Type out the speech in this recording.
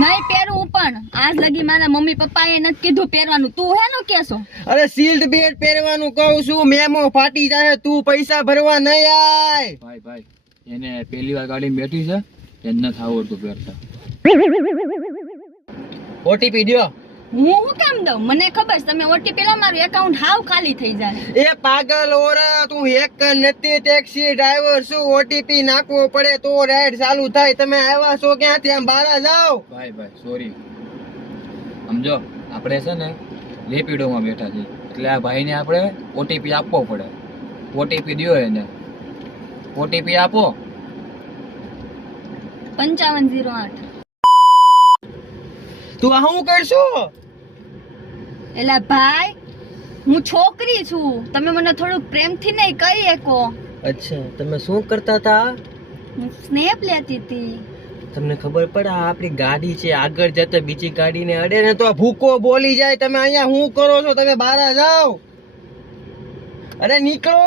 નહીં પહેરવું પણ આજ લગી મારા મમ્મી પપ્પાએ નથી કીધું પહેરવાનું. તું હેનો કેસો? અરે સીલ્ડ બેલ્ટ પહેરવાનું કહું છું, મેમો ફાટી જાય, તું પૈસા ભરવા નહીં આય. ભાઈ એને પહેલી વાર ગાડીમાં બેઠી છે, એને નથી આવડતું પહેરતા. ઓટીપી દ્યો. હું શું કામ દઉં? મને ખબર છે તમે ઓટીપી લો, મારું એકાઉન્ટ હાવ ખાલી થઈ જાય. એ પાગલ ઓરા, તું હેકર નથી, ટેક્સી ડ્રાઈવર છું. ઓટીપી નાખવો પડે તો રાઈડ ચાલુ થાય. તમે આવ્યા છો ક્યાંથી? આમ બહાર જાઓ. ભાઈ સોરી. સમજો આપણે છે ને રેપિડોમાં બેઠા છીએ, એટલે આ ભાઈને આપણે ઓટીપી આપવો પડે. ઓટીપી દ્યો એને. ઓટીપી આપો. 5508. તું આ શું કરશો? એલા ભાઈ, હું છોકરી છું, તમે મને થોડુંક પ્રેમથી નહીં કહી શકો. અચ્છા, તમે શું કરતા હતા? હું સ્નેપ લેતી હતી. તમને ખબર પડે આ આપણી ગાડી છે, આગળ જતા બીજી ગાડીને અડે ને તો ભૂકો બોલી જાય. તમે અહીંયા શું કરો છો? તમે બહાર જાઓ. અરે નીકળો.